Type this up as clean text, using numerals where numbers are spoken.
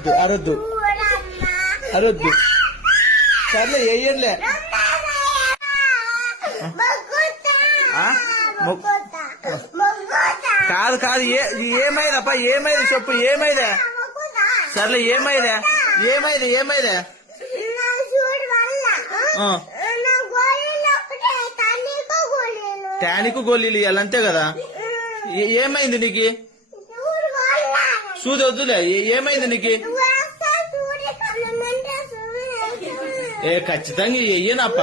అరొద్దు అరొద్దు అరొద్దు. సర్లే వేయండిలే. కాదు కాదు ఏమైందప్ప ఏమైంది చెప్పు ఏమైందా? సర్లే ఏమైందా ఏమైంది ఏమైందా? టానిక్ గోళీలు ఇవ్వాలి అంతే కదా. ఏమైంది నీకు? సూది వద్దులే. ఏమైంది నీకు? ఖచ్చితంగా వెయ్యనప్ప.